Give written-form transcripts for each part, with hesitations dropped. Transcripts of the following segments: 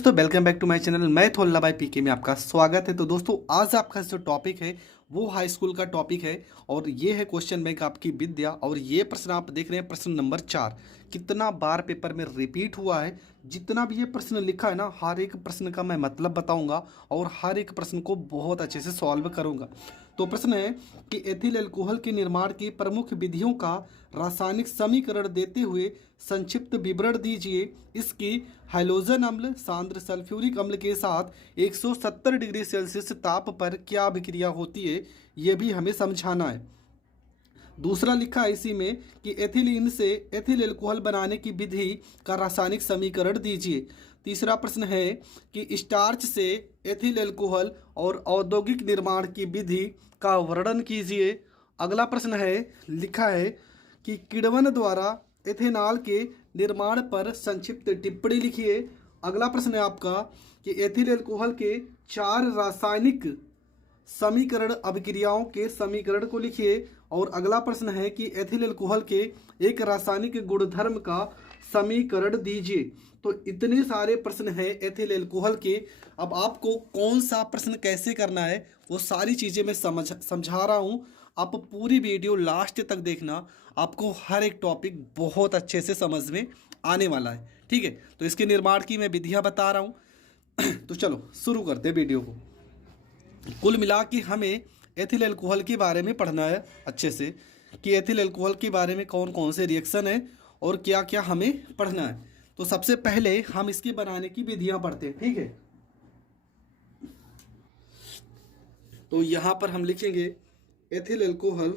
दोस्तों welcome back to my channel. मैं थोल्ला भाई पीके में आपका स्वागत है। तो दोस्तों आज आपका जो टॉपिक है वो हाई स्कूल का टॉपिक है और ये है क्वेश्चन बैंक आपकी विद्या। और ये प्रश्न आप देख रहे हैं प्रश्न नंबर 4 कितना बार पेपर में रिपीट हुआ है। जितना भी ये प्रश्न लिखा है ना, हर एक प्रश्न का मैं मतलब बताऊंगा और हर एक प्रश्न को बहुत अच्छे से सॉल्व करूंगा। तो प्रश्न है कि एथिल अल्कोहल के निर्माण की प्रमुख विधियों का रासायनिक समीकरण देते हुए संक्षिप्त विवरण दीजिए। इसकी हाइड्रोजन अम्ल सांद्र सल्फ्यूरिक अम्ल के साथ 170 डिग्री सेल्सियस ताप पर क्या अभिक्रिया होती है, यह भी हमें समझाना है। दूसरा लिखा है इसी में कि एथिलीन से एथिल अल्कोहल बनाने की विधि का रासायनिक समीकरण दीजिए। तीसरा प्रश्न है कि स्टार्च से एथिल अल्कोहल और औद्योगिक निर्माण की विधि का वर्णन कीजिए। अगला प्रश्न है लिखा है कि किण्वन द्वारा एथेनॉल के निर्माण पर संक्षिप्त टिप्पणी लिखिए। अगला प्रश्न है आपका कि एथिल अल्कोहल के 4 रासायनिक समीकरण अभिक्रियाओं के समीकरण को लिखिए। और अगला प्रश्न है कि एथिल अल्कोहल के एक रासायनिक गुणधर्म का समीकरण दीजिए। तो इतने सारे प्रश्न हैं एथिल अल्कोहल के। अब आपको कौन सा प्रश्न कैसे करना है वो सारी चीज़ें मैं समझा रहा हूँ। आप पूरी वीडियो लास्ट तक देखना, आपको हर एक टॉपिक बहुत अच्छे से समझ में आने वाला है। ठीक है, तो इसके निर्माण की मैं विधियाँ बता रहा हूँ। तो चलो शुरू करते हैं वीडियो को। कुल मिला के हमें एथिल अल्कोहल के बारे में पढ़ना है अच्छे से कि एथिल अल्कोहल के बारे में कौन कौन से रिएक्शन है और क्या क्या हमें पढ़ना है। तो सबसे पहले हम इसके बनाने की विधियां पढ़ते हैं। ठीक है, तो यहां पर हम लिखेंगे एथिल अल्कोहल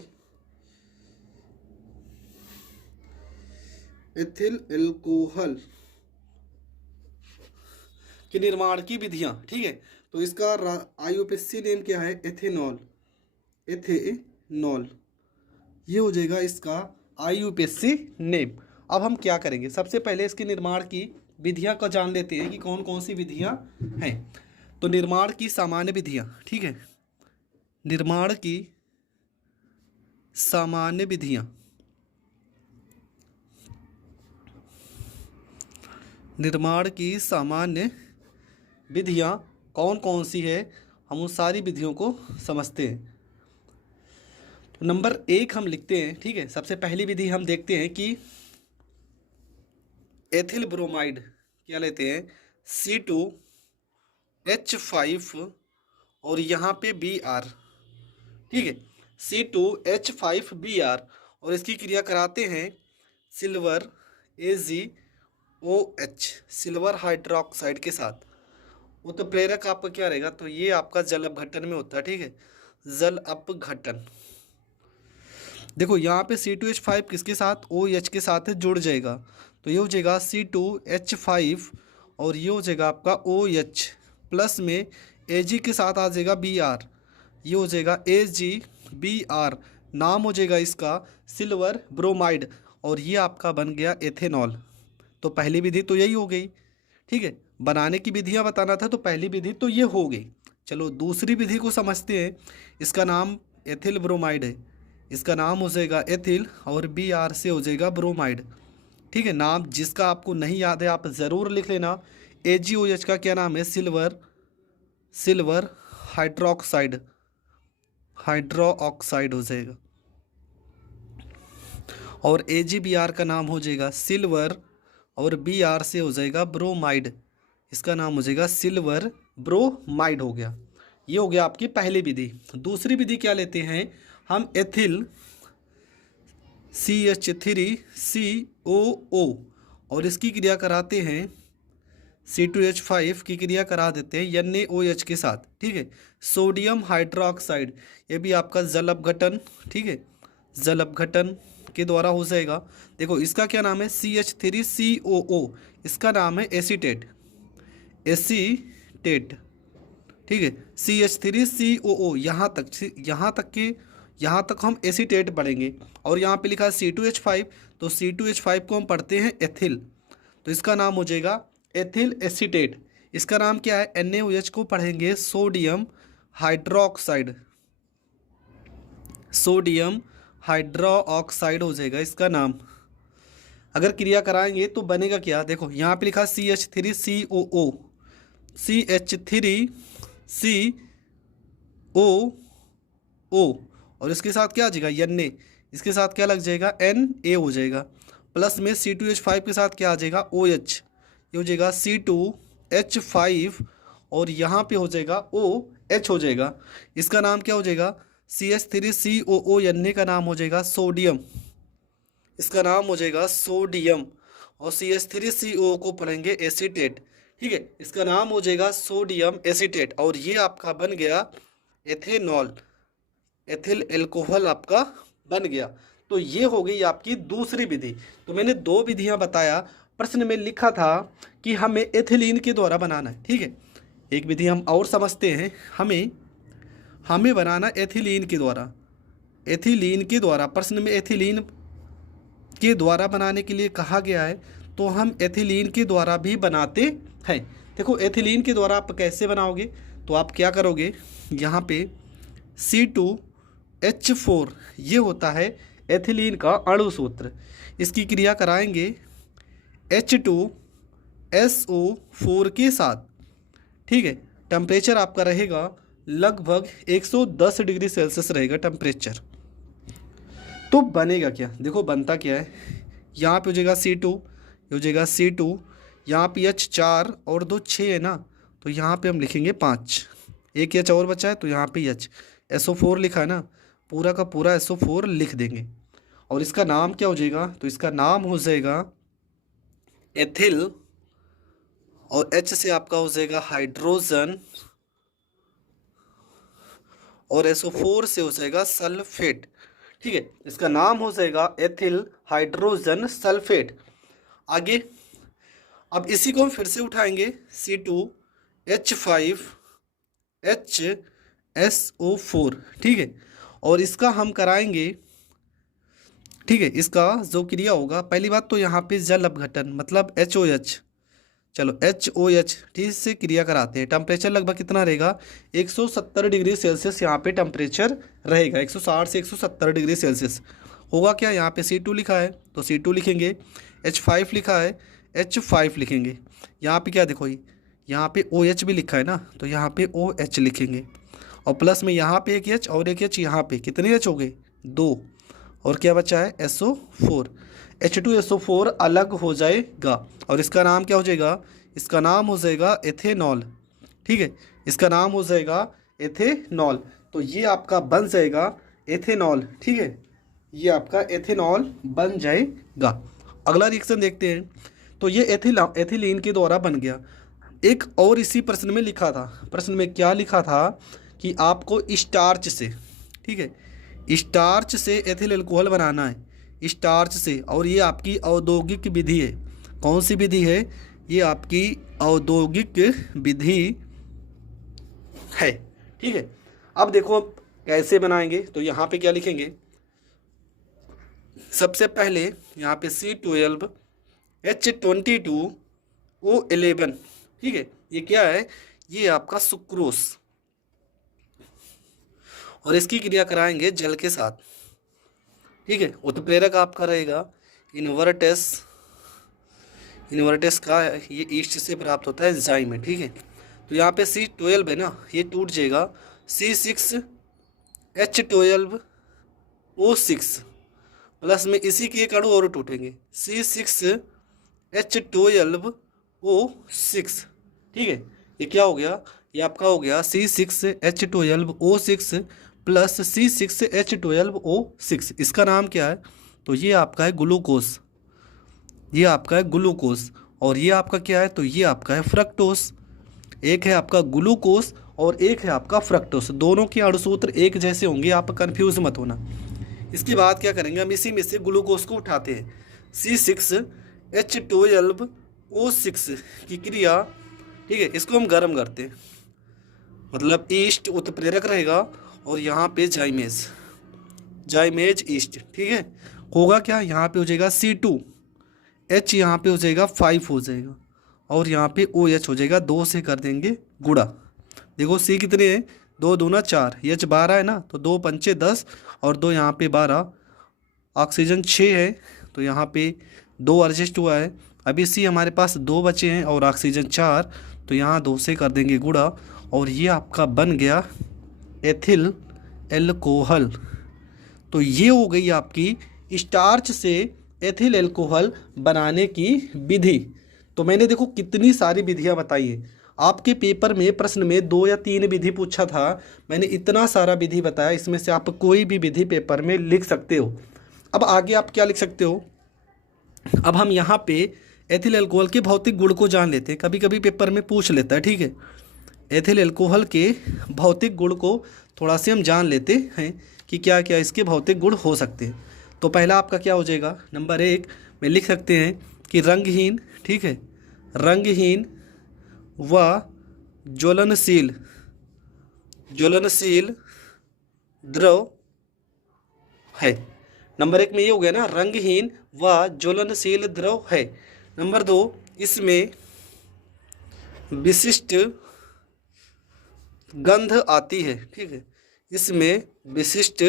के निर्माण की विधियां। ठीक है, तो इसका आईयूपीएसी नेम क्या है? एथेनॉल। ये हो जाएगा इसका आईयूपीएसी नेम। अब हम क्या करेंगे, सबसे पहले इसके निर्माण की विधियां को जान लेते हैं कि कौन कौन सी विधियां हैं। तो निर्माण की सामान्य विधियां, ठीक है, निर्माण की सामान्य विधियां, निर्माण की सामान्य विधियां कौन कौन सी है, हम उन सारी विधियों को समझते हैं। नंबर 1 हम लिखते हैं। ठीक है, सबसे पहली विधि हम देखते हैं कि एथिल ब्रोमाइड क्या लेते हैं, C2H5 और यहाँ पे Br। ठीक है, C2H5Br और इसकी क्रिया कराते हैं सिल्वर AgOH सिल्वर हाइड्रोक्साइड के साथ। वो तो प्रेरक आपका क्या रहेगा, तो ये आपका जल अपघटन में होता है। ठीक है, जल अपघटन। देखो यहाँ पे C2H5 किसके साथ, OH के साथ जुड़ जाएगा, तो ये हो जाएगा C2H5 और ये हो जाएगा आपका OH प्लस में Ag के साथ आ जाएगा Br, ये हो जाएगा AgBr, नाम हो जाएगा इसका सिल्वर ब्रोमाइड और ये आपका बन गया एथेनॉल। तो पहली विधि तो यही हो गई। ठीक है, बनाने की विधियां बताना था, तो पहली विधि तो ये हो गई। चलो दूसरी विधि को समझते हैं। इसका नाम एथिल ब्रोमाइड है, इसका नाम हो जाएगा एथिल और Br से हो जाएगा ब्रोमाइड। ठीक है, नाम जिसका आपको नहीं याद है आप ज़रूर लिख लेना। AgOH का क्या नाम है, सिल्वर हाइड्रोक्साइड हो जाएगा और AgBr का नाम हो जाएगा सिल्वर और Br से हो जाएगा ब्रोमाइड, इसका नाम हो जाएगा सिल्वर ब्रोमाइड हो गया। ये हो गया आपकी पहली विधि। दूसरी विधि क्या लेते हैं हम, एथिल CH3COO और इसकी क्रिया कराते हैं C2H5 की क्रिया करा देते हैं NaOH के साथ। ठीक है, सोडियम हाइड्रोक्साइड, ये भी आपका जल अपघटन। ठीक है, जल अपघटन के द्वारा हो जाएगा। देखो इसका क्या नाम है, CH3COO, इसका नाम है एसीटेट। ठीक है, CH3COO यहाँ तक हम एसीटेट पढ़ेंगे। और यहाँ पे लिखा है C2H5, तो C2H5 को हम पढ़ते हैं एथिल, तो इसका नाम हो जाएगा एथिल एसीटेट। इसका नाम क्या है, NaOH को पढ़ेंगे सोडियम हाइड्रोक्साइड हो जाएगा इसका नाम। अगर क्रिया कराएंगे तो बनेगा क्या, देखो यहाँ पे लिखा CH3COO, CH3CO और इसके साथ क्या आ जाएगा Na, इसके साथ क्या लग जाएगा Na हो जाएगा, प्लस में C2H5 के साथ क्या आ जाएगा OH, ये हो जाएगा C2H5 और यहाँ पे हो जाएगा OH हो जाएगा। इसका नाम क्या हो जाएगा CH3COO, Na का नाम हो जाएगा सोडियम, इसका नाम हो जाएगा सोडियम। और CH3CO को पढ़ेंगे एसीटेट, ठीक है, इसका नाम हो जाएगा सोडियम एसीटेट। और ये आपका बन गया एथेनॉल, एथिल एल्कोहल आपका बन गया। तो ये हो गई आपकी दूसरी विधि। तो मैंने दो विधियां बताया, प्रश्न में लिखा था कि हमें एथिलीन के द्वारा बनाना है, ठीक है। एक विधि हम और समझते हैं, हमें बनाना एथिलीन के द्वारा, एथिलीन के द्वारा। प्रश्न में एथिलीन के द्वारा बनाने के लिए कहा गया है, तो हम एथिलीन के द्वारा भी बनाते हैं। देखो एथिलीन के द्वारा आप कैसे बनाओगे, तो आप क्या करोगे, यहाँ पे C2H4 ये होता है एथिलीन का अणु सूत्र, इसकी क्रिया कराएंगे H2SO4 के साथ, ठीक है। टेम्परेचर आपका रहेगा लगभग 110 डिग्री सेल्सियस रहेगा टेम्परेचर। तो बनेगा क्या, देखो बनता क्या है, यहाँ पे हो जाएगा C2, ये हो जाएगा C2, यहाँ पे H 4 और 2 6 है ना, तो यहाँ पे हम लिखेंगे 5, एक H और बचा है तो यहाँ पे H, SO4 लिखा है ना, पूरा का पूरा SO4 लिख देंगे। और इसका नाम क्या हो जाएगा, तो इसका नाम हो जाएगा एथिल, और H से आपका हो जाएगा हाइड्रोजन, और SO4 से हो जाएगा सल्फेट, ठीक है। इसका नाम हो जाएगा एथिल हाइड्रोजन सल्फेट। आगे अब इसी को हम फिर से उठाएंगे C2H5HSO4, ठीक है। और इसका हम कराएंगे, ठीक है, इसका जो क्रिया होगा, पहली बात तो यहाँ पे जल अपघटन मतलब HOH, चलो HOH ठीक से क्रिया कराते हैं। टेम्परेचर लगभग कितना रहेगा 170 डिग्री सेल्सियस यहाँ पे टेम्परेचर रहेगा, 160 से 170 डिग्री सेल्सियस होगा। क्या यहाँ पे C2 लिखा है तो C2 लिखेंगे, H5 लिखा है H5 लिखेंगे। यहाँ पे क्या देखो, यहाँ पे OH भी लिखा है ना, तो यहाँ पे OH लिखेंगे, और प्लस में यहाँ पे एक H और एक H, यहाँ पे कितने H हो गए 2, और क्या बचा है SO4, H2SO4 अलग हो जाएगा और इसका नाम क्या हो जाएगा, इसका नाम हो जाएगा एथेनॉल, ठीक है, इसका नाम हो जाएगा एथेनॉल। तो ये आपका बन जाएगा एथेनॉल, ठीक है, ये आपका एथेनॉल बन जाएगा। अगला रिएक्शन देखते हैं, तो ये एथिलीन के द्वारा बन गया। एक और इसी प्रश्न में लिखा था, प्रश्न में क्या लिखा था कि आपको स्टार्च से, ठीक है, स्टार्च से एथिल अल्कोहल बनाना है, स्टार्च से, और ये आपकी औद्योगिक विधि है। कौन सी विधि है, ये आपकी औद्योगिक विधि है, ठीक है। अब देखो कैसे बनाएंगे, तो यहाँ पे क्या लिखेंगे, सबसे पहले यहाँ पे C12H22O11, ठीक है, ये क्या है, ये आपका सुक्रोस, और इसकी क्रिया कराएंगे जल के साथ, ठीक है। उत्प्रेरक आपका रहेगा इन्वर्टेस, इन्वर्टेस का ये ईस्ट से प्राप्त होता है एंजाइम में, ठीक है। तो यहाँ पे C12 है ना, ये टूट जाएगा C6H12O6, प्लस में इसी के एक अणु और टूटेंगे C6H12O6, ठीक है। ये क्या हो गया, ये आपका हो गया C6H12O6 प्लस C6H12O6, इसका नाम क्या है, तो ये आपका है ग्लूकोज, ये आपका है ग्लूकोज, और ये आपका क्या है, तो ये आपका है फ्रक्टोस। एक है आपका ग्लूकोज और एक है आपका फ्रक्टोस, दोनों के अणुसूत्र एक जैसे होंगे, आप कंफ्यूज मत होना। इसके बाद क्या करेंगे, हम इसी में से ग्लूकोज को उठाते हैं, C6H12O6 की क्रिया, ठीक है, इसको हम गर्म करते हैं, मतलब ईस्ट उत्प्रेरक रहेगा और यहाँ पे जाइमेज, जाइमेज ईस्ट, ठीक है। होगा क्या, यहाँ पे हो जाएगा C2H, यहाँ पे हो जाएगा 5 हो जाएगा, और यहाँ पे OH हो जाएगा, 2 से कर देंगे गुणा। देखो C कितने हैं, 2 दूना 4, H 12 है ना, तो 2 पंचे 10 और 2 यहाँ पे 12, ऑक्सीजन 6 है, तो यहाँ पे 2 एडजस्ट हुआ है। अभी C हमारे पास 2 बचे हैं और ऑक्सीजन 4, तो यहाँ 2 से कर देंगे गुणा और ये आपका बन गया एथिल एल्कोहल। तो ये हो गई आपकी स्टार्च से एथिल एल्कोहल बनाने की विधि। तो मैंने देखो कितनी सारी विधियां बताई है। आपके पेपर में प्रश्न में 2 या 3 विधि पूछा था, मैंने इतना सारा विधि बताया, इसमें से आप कोई भी विधि पेपर में लिख सकते हो। अब आगे आप क्या लिख सकते हो, अब हम यहाँ पे एथिल एल्कोहल के भौतिक गुण को जान लेते हैं, कभी कभी पेपर में पूछ लेता है, ठीक है। एथिल एल्कोहल के भौतिक गुण को थोड़ा से हम जान लेते हैं कि क्या क्या इसके भौतिक गुण हो सकते हैं। तो पहला आपका क्या हो जाएगा, नंबर 1 में लिख सकते हैं कि रंगहीन, ठीक है, रंगहीन व ज्वलनशील ज्वलनशील द्रव है। नंबर 1 में ये हो गया ना, रंगहीन व ज्वलनशील द्रव है। नंबर 2, इसमें विशिष्ट गंध आती है, ठीक है, इसमें विशिष्ट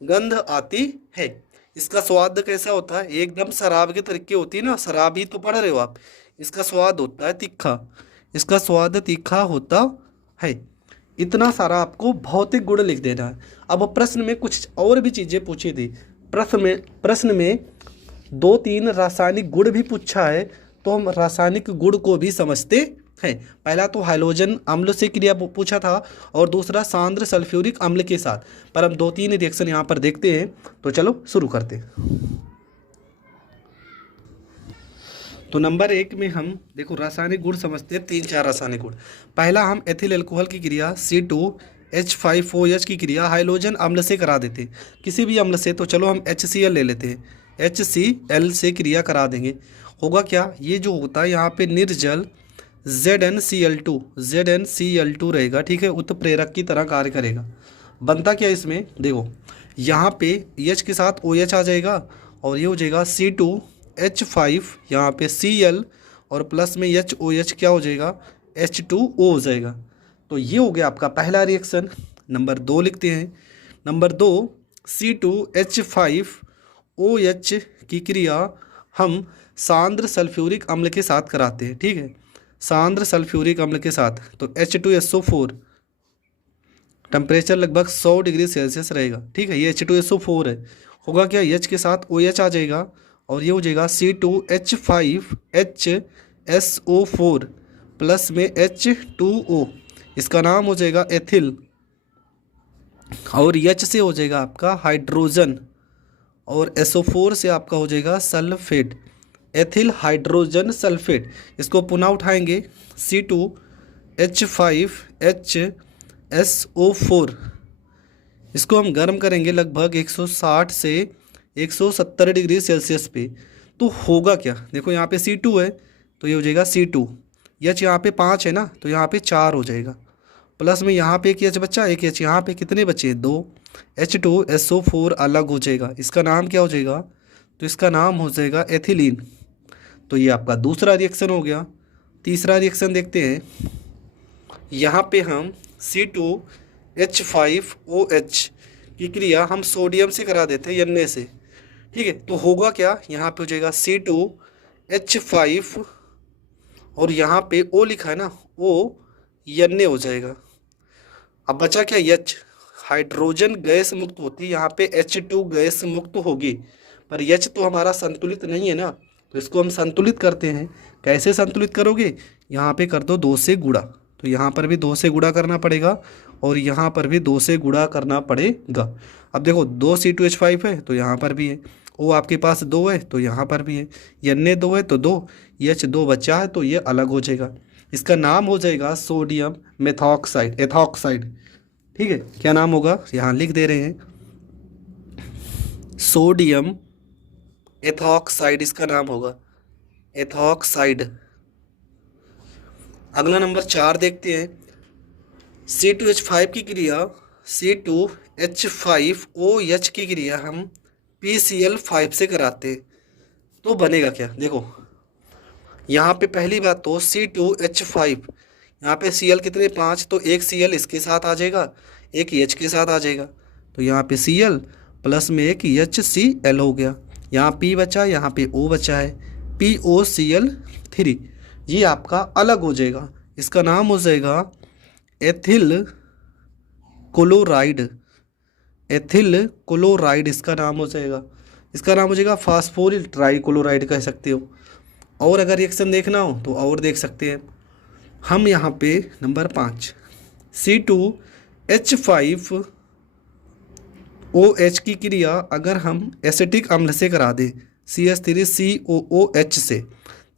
गंध आती है। इसका स्वाद कैसा होता है, एकदम शराब के तरीके होती है ना, शराब ही तो पढ़ रहे हो आप। इसका स्वाद होता है तीखा, इसका स्वाद तीखा होता है। इतना सारा आपको भौतिक गुण लिख देना है। अब प्रश्न में कुछ और भी चीज़ें पूछी थी, प्रश्न में 2-3 रासायनिक गुण भी पूछा है, तो हम रासायनिक गुण को भी समझते हैं। पहला तो हाइड्रोजन अम्ल से क्रिया पूछा था और दूसरा सांद्र सल्फ्यूरिक अम्ल के साथ, पर हम 2-3 रिएक्शन यहाँ पर देखते हैं। तो चलो शुरू करते हैं। तो नंबर 1 में हम देखो रासायनिक गुण समझते हैं, 3-4 रासायनिक गुण। पहला हम एथिल एल्कोहल की क्रिया C2H5OH की क्रिया हाइड्रोजन अम्ल से करा देते हैं, किसी भी अम्ल से। तो चलो हम HCl ले लेते हैं, HCl से क्रिया करा देंगे। होगा क्या, ये जो होता है यहाँ पे निर्जल ZnCl2 रहेगा, ठीक है, उत्प्रेरक की तरह कार्य करेगा। बनता क्या इसमें, देखो यहाँ पे H के साथ OH आ जाएगा और ये हो जाएगा C2H5, यहाँ पे Cl और प्लस में HOH क्या हो जाएगा, H2O हो जाएगा। तो ये हो गया आपका पहला रिएक्शन। नंबर 2 लिखते हैं। नंबर 2, C2H5OH की क्रिया हम सांद्र सल्फ्यूरिक अम्ल के साथ कराते हैं, ठीक है, सांद्र सल्फ्यूरिक अम्ल के साथ। तो H2SO4, टेम्परेचर लगभग 100 डिग्री सेल्सियस रहेगा, ठीक है, ये H2SO4 है। होगा क्या, H के साथ OH आ जाएगा और ये हो जाएगा C2H5HSO4 प्लस में H2O, इसका नाम हो जाएगा एथिल, और H से हो जाएगा आपका हाइड्रोजन और SO4 से आपका हो जाएगा सल्फेट, एथिल हाइड्रोजन सल्फेट। इसको पुनः उठाएंगे, C2H5HSO4, इसको हम गर्म करेंगे लगभग 160 से 170 डिग्री सेल्सियस पे। तो होगा क्या, देखो यहाँ पे C2 है तो ये हो जाएगा C2, H यहाँ पे 5 है ना, तो यहाँ पे 4 हो जाएगा, प्लस में यहाँ पे एक H बच्चा, एक H, यहाँ पे कितने बचे, 2, H2SO4 अलग हो जाएगा। इसका नाम क्या हो जाएगा, तो इसका नाम हो जाएगा एथिलीन। तो ये आपका दूसरा रिएक्शन हो गया। तीसरा रिएक्शन देखते हैं। यहाँ पे हम C2H5OH की क्रिया हम सोडियम से करा देते हैं, Na से, ठीक है। तो होगा क्या, यहाँ पे हो जाएगा C2H5 और यहाँ पे O लिखा है ना, O Na हो जाएगा। अब बचा क्या, H, हाइड्रोजन गैस मुक्त होती है, यहाँ पे H2 गैस मुक्त होगी, पर H तो हमारा संतुलित नहीं है ना, तो इसको हम संतुलित करते हैं। कैसे संतुलित करोगे, यहाँ पे कर दो 2 से गुणा, तो यहाँ पर भी 2 से गुणा करना पड़ेगा और यहाँ पर भी 2 से गुणा करना पड़ेगा। अब देखो 2 C2H5 है तो यहाँ पर भी है, O आपके पास 2 है तो यहाँ पर भी है, Na 2 है तो 2, H 2 बचा है तो ये अलग हो जाएगा। इसका नाम हो जाएगा सोडियम मेथॉक्साइड, एथॉक्साइड, ठीक है। क्या नाम होगा, यहाँ लिख दे रहे हैं, सोडियम एथॉक्साइड इसका नाम होगा, एथॉक्साइड। अगला नंबर 4 देखते हैं। C2H5 की क्रिया C2H5OH की क्रिया हम PCl5 से कराते हैं, तो बनेगा क्या, देखो यहाँ पे पहली बात तो C2H5, यहाँ पे Cl कितने 5, तो एक Cl इसके साथ आ जाएगा, एक H के साथ आ जाएगा, तो यहाँ पे Cl प्लस में एक HCl हो गया। यहाँ P बचा, यहाँ पे O बचा है, POCl3, ये आपका अलग हो जाएगा। इसका नाम हो जाएगा एथिल क्लोराइड। एथिल क्लोराइड इसका नाम हो जाएगा। इसका नाम हो जाएगा फास्फोरिल ट्राइक्लोराइड कह सकते हो। और अगर रिएक्शन देखना हो तो और देख सकते हैं हम यहाँ पे। नंबर 5 C2H5OH की क्रिया अगर हम एसिटिक अम्ल से करा दें CH3COOH से,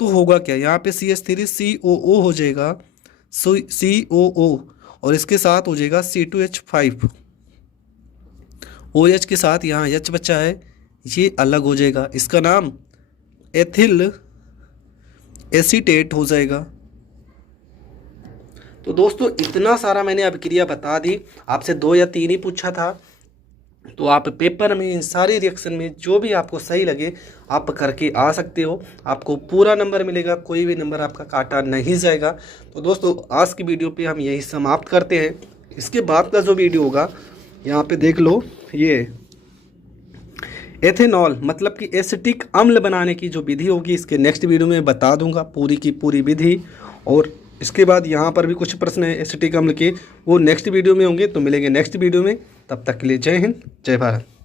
तो होगा क्या। यहाँ पे CH3COO हो जाएगा COO, और इसके साथ हो जाएगा C2H5OH के साथ यहाँ H बचा है, ये अलग हो जाएगा। इसका नाम एथिल एसीटेट हो जाएगा। तो दोस्तों इतना सारा मैंने अभिक्रिया बता दी, आपसे 2 या 3 ही पूछा था, तो आप पेपर में इन सारे रिएक्शन में जो भी आपको सही लगे आप करके आ सकते हो। आपको पूरा नंबर मिलेगा, कोई भी नंबर आपका काटा नहीं जाएगा। तो दोस्तों आज की वीडियो पे हम यही समाप्त करते हैं। इसके बाद का जो वीडियो होगा यहाँ पे देख लो, ये एथेनॉल मतलब कि एसिटिक अम्ल बनाने की जो विधि होगी इसके नेक्स्ट वीडियो में बता दूंगा पूरी की पूरी विधि। और इसके बाद यहाँ पर भी कुछ प्रश्न है एसिटिक अम्ल के, वो नेक्स्ट वीडियो में होंगे। तो मिलेंगे नेक्स्ट वीडियो में, तब तक के लिए जय हिंद जय भारत।